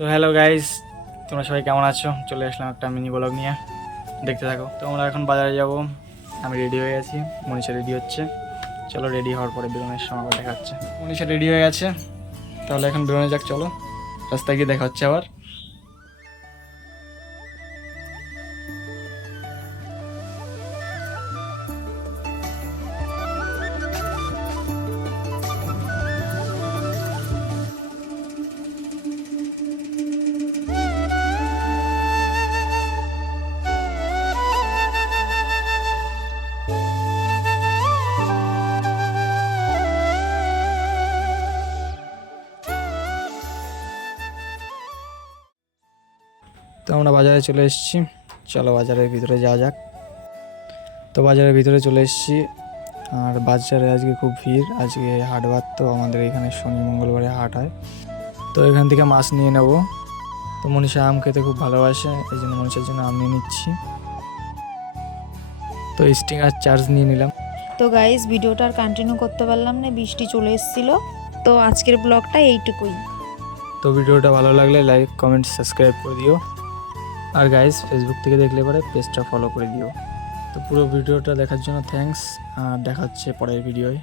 তো hello guys, তোমরা সবাই কেমন আছো? চলে আসলাম একটা মিনি ব্লগ নিয়ে, দেখতে থাকো। তো আমরা এখন বাজারে যাব, আমি রেডি হয়ে গেছি, মনীষা রেডি হচ্ছে। চলো, রেডি হওয়ার পরে বেরোনোর সময় আবার দেখা হচ্ছে। মনীষা রেডি হয়ে গেছে, তাহলে এখন বেরোনো যাক। চলো, রাস্তায় গিয়ে দেখা হচ্ছে আবার। তো আমরা বাজারে চলে এসেছি, চলো বাজারের ভিতরে যাওয়া যাক। তো বাজারের ভিতরে চলে এসেছি, আর বাজারে আজকে খুব ভিড়। আজকে হাটবার, তো আমাদের এখানে শনি মঙ্গলবারে হাট হয়। তো এখান থেকে মাছ নিয়ে নেব। তো মনীষা আম খেতে খুব ভালোবাসে, এই জন্য মনীষার জন্য আম নিয়ে নিচ্ছি। তো স্টিঙ্গার চার্জ নিয়ে নিলাম। তো গাইস, ভিডিওটা আর কন্টিনিউ করতে পারলাম না, বৃষ্টি চলে এসেছিল। তো আজকের ব্লগটা এইটুকুই। তো ভিডিওটা ভালো লাগলে লাইক, কমেন্ট, সাবস্ক্রাইব করে দিও। আর গাইস, ফেসবুক থেকে দেখলে পরে পেজটা ফলো করে দিও। তো পুরো ভিডিওটা দেখার জন্য থ্যাঙ্কস, আর দেখা হচ্ছে পরের ভিডিওয়।